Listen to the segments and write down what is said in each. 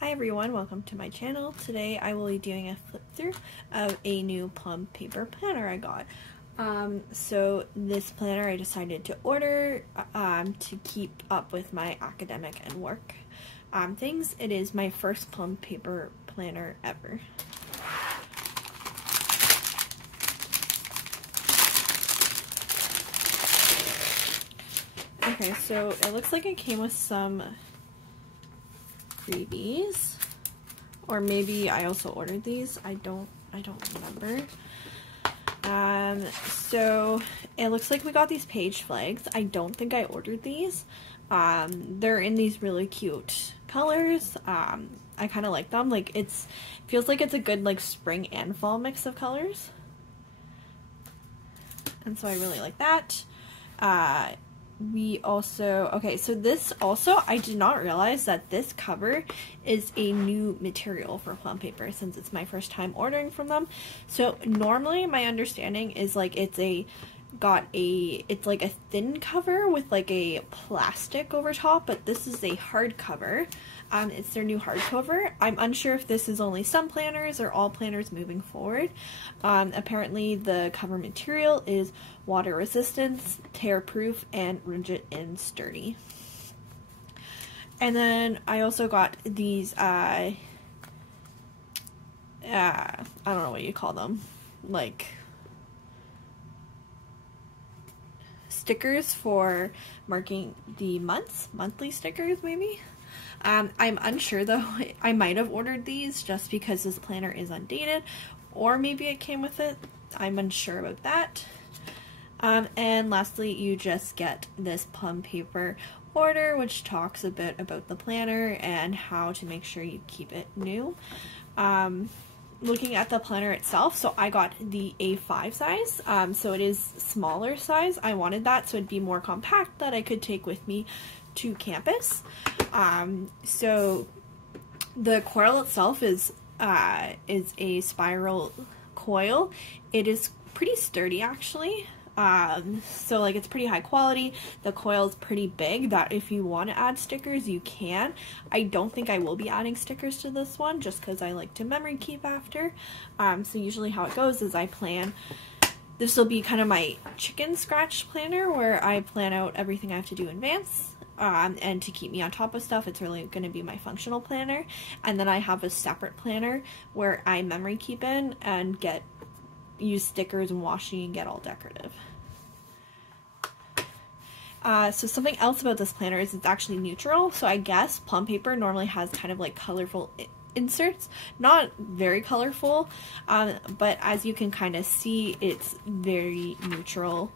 Hi everyone, welcome to my channel. Today I will be doing a flip through of a new Plum paper planner I got. So this planner I decided to order to keep up with my academic and work things. It is my first Plum paper planner ever. Okay, so it looks like it came with some freebies, or maybe I also ordered these. I don't remember. So it looks like we got these page flags. I don't think I ordered these. They're in these really cute colors. I kind of like them. Like it feels like it's a good like spring and fall mix of colors, and so I really like that. We also, okay, so this also, I did not realize that this cover is a new material for Plum paper since it's my first time ordering from them. So normally my understanding is like it's like a thin cover with like a plastic over top, but this is a hard cover. It's their new hardcover. I'm unsure if this is only some planners or all planners moving forward. Apparently the cover material is water resistant, tear proof, and rigid and sturdy. And then I also got these, I don't know what you call them, like stickers for marking the monthly stickers maybe. I'm unsure though. I might have ordered these just because this planner is undated, or maybe it came with it. I'm unsure about that. And lastly, you just get this Plum paper order, which talks a bit about the planner and how to make sure you keep it new. Looking at the planner itself, so I got the A5 size, so it is smaller size. I wanted that so it'd be more compact that I could take with me to campus. So the coil itself is a spiral coil. It is pretty sturdy actually. So like it's pretty high quality. The coil is pretty big that if you want to add stickers you can. I don't think I will be adding stickers to this one just because I like to memory keep after. So usually how it goes is I plan, this will be kind of my chicken scratch planner where I plan out everything I have to do in advance. And to keep me on top of stuff, it's really going to be my functional planner. And then I have a separate planner where I memory keep in and use stickers and washi and get all decorative. So something else about this planner is it's actually neutral. So I guess Plum paper normally has kind of like colorful inserts, not very colorful, but as you can kind of see, it's very neutral.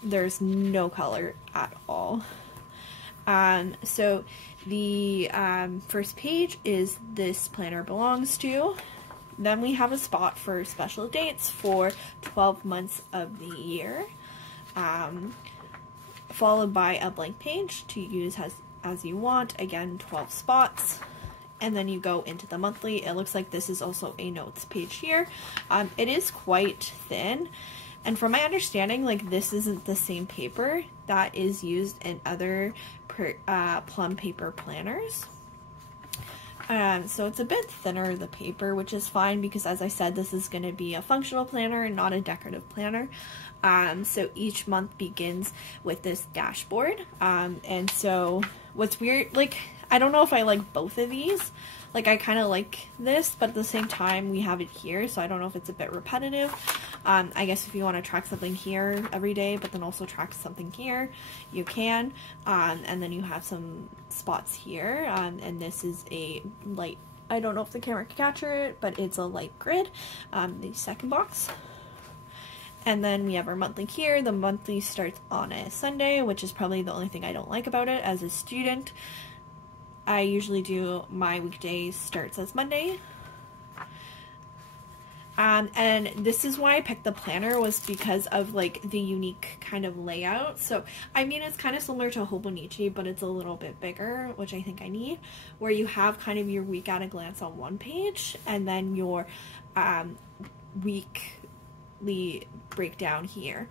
There's no color at all. So the first page is this planner belongs to. Then we have a spot for special dates for 12 months of the year, followed by a blank page to use as you want. Again, 12 spots. And then you go into the monthly. It looks like this is also a notes page here. It is quite thin. And from my understanding, like this isn't the same paper that is used in other Plum paper planners. So it's a bit thinner, the paper, which is fine because as I said, this is going to be a functional planner and not a decorative planner. So each month begins with this dashboard. And so what's weird, like, I don't know if I like both of these. Like, I kind of like this, but at the same time, we have it here, so I don't know if it's a bit repetitive. I guess if you want to track something here every day, but then also track something here, you can. And then you have some spots here, and this is a light, I don't know if the camera can capture it, but it's a light grid, the second box. And then we have our monthly here. The monthly starts on a Sunday, which is probably the only thing I don't like about it as a student. I usually do my weekdays starts as Monday. And this is why I picked the planner, was because of like the unique kind of layout. So I mean, it's kind of similar to Hobonichi, but it's a little bit bigger, which I think I need, where you have kind of your week at a glance on one page and then your week weekly breakdown here.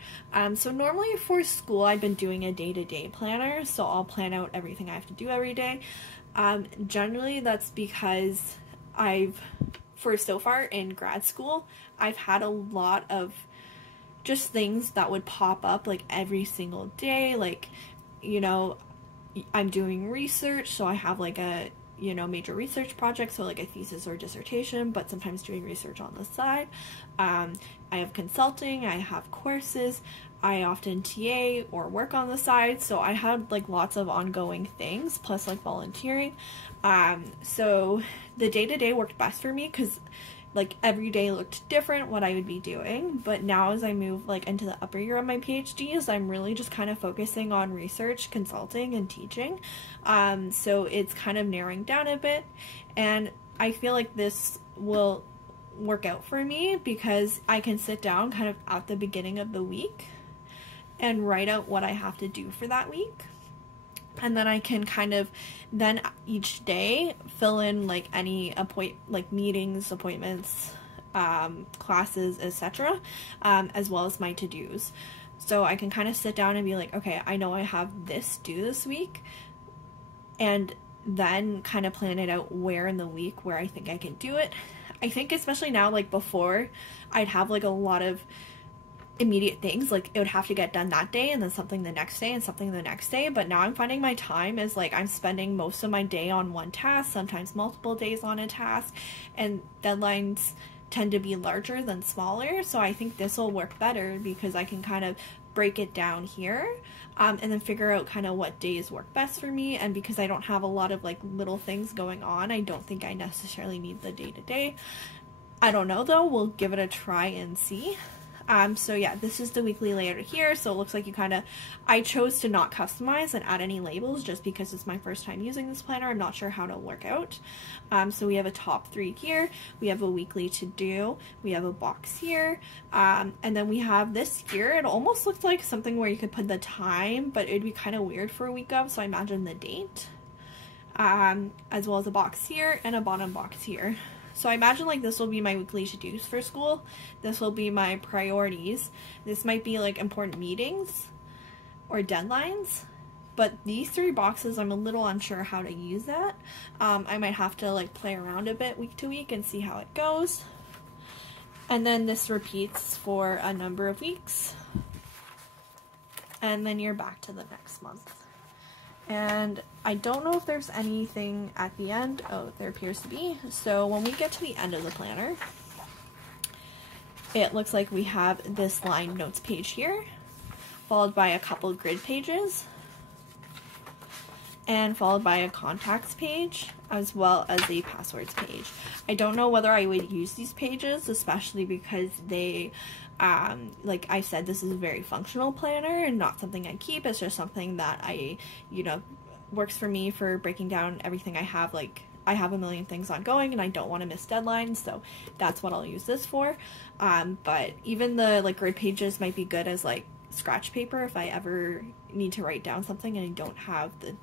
So normally for school I've been doing a day-to-day planner, so I'll plan out everything I have to do every day. Generally that's because for so far in grad school, I've had a lot of just things that would pop up like every single day, like, you know, I'm doing research, so I have like a, you know, major research project, so like a thesis or dissertation, but sometimes doing research on the side. I have consulting, I have courses, I often TA or work on the side, so I had like lots of ongoing things, plus like volunteering. So the day-to-day worked best for me because like every day looked different what I would be doing. But now as I move like into the upper year of my PhDs, I'm really just kind of focusing on research, consulting, and teaching. So it's kind of narrowing down a bit, and I feel like this will work out for me because I can sit down kind of at the beginning of the week and write out what I have to do for that week. And then I can kind of then each day fill in like any meetings, appointments, classes, etc., as well as my to-dos. So I can kind of sit down and be like, okay, I know I have this due this week, and then kind of plan it out where in the week where I think I can do it. I think especially now, like before, I'd have like a lot of immediate things, like it would have to get done that day and then something the next day and something the next day. But now I'm finding my time is like I'm spending most of my day on one task, sometimes multiple days on a task, and deadlines tend to be larger than smaller. So I think this will work better because I can kind of break it down here, and then figure out kind of what days work best for me. And because I don't have a lot of like little things going on, I don't think I necessarily need the day-to-day. I don't know though, we'll give it a try and see. So yeah, this is the weekly layout here. So it looks like I chose to not customize and add any labels just because it's my first time using this planner. I'm not sure how to work out. So we have a top 3 here. We have a weekly to do. We have a box here. And then we have this here. It almost looks like something where you could put the time, but it'd be kind of weird for a week of. So I imagine the date, as well as a box here and a bottom box here. So I imagine like this will be my weekly to-dos for school. This will be my priorities. This might be like important meetings or deadlines. But these 3 boxes, I'm a little unsure how to use that. I might have to like play around a bit week to week and see how it goes. And then this repeats for a number of weeks. And then you're back to the next month. And I don't know if there's anything at the end. Oh, there appears to be. So when we get to the end of the planner, it looks like we have this line notes page here, followed by a couple grid pages, and followed by a contacts page, as well as a passwords page. I don't know whether I would use these pages, especially because they, like I said, this is a very functional planner and not something I keep. It's just something that works for me for breaking down everything I have. Like, I have a million things ongoing and I don't want to miss deadlines, so that's what I'll use this for. But even the like grid pages might be good as like scratch paper if I ever need to write down something and I don't have the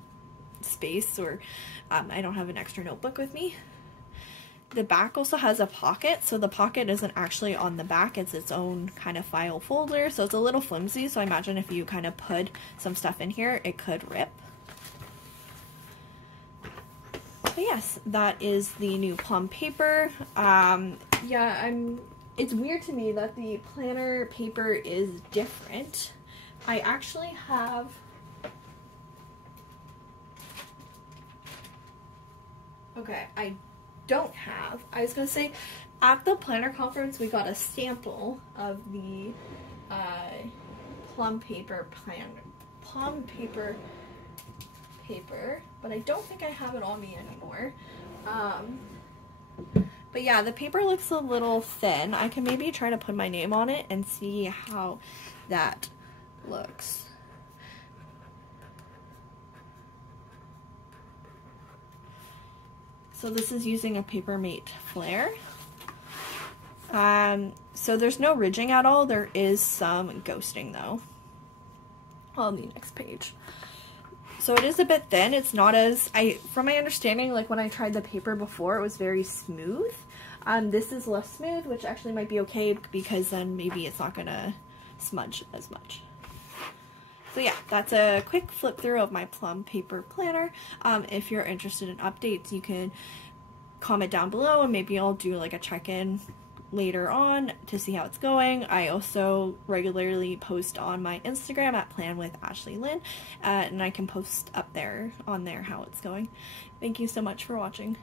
space, or I don't have an extra notebook with me. The back also has a pocket, so the pocket isn't actually on the back, it's its own kind of file folder, so it's a little flimsy, so I imagine if you kind of put some stuff in here, it could rip. But yes, that is the new Plum paper. It's weird to me that the planner paper is different. I actually have I was gonna say, at the planner conference we got a sample of the Plum paper but I don't think I have it on me anymore. But yeah, the paper looks a little thin. I can maybe try to put my name on it and see how that looks. So this is using a Papermate Flare. So there's no ridging at all. There is some ghosting though on the next page. So it is a bit thin. It's not as, from my understanding, like when I tried the paper before, it was very smooth. This is less smooth, which actually might be okay because then maybe it's not gonna smudge as much. So yeah, that's a quick flip through of my Plum paper planner. If you're interested in updates, you can comment down below and maybe I'll do like a check-in later on to see how it's going. I also regularly post on my Instagram at Plan with Ashley Lynn, and I can post up there on there how it's going. Thank you so much for watching.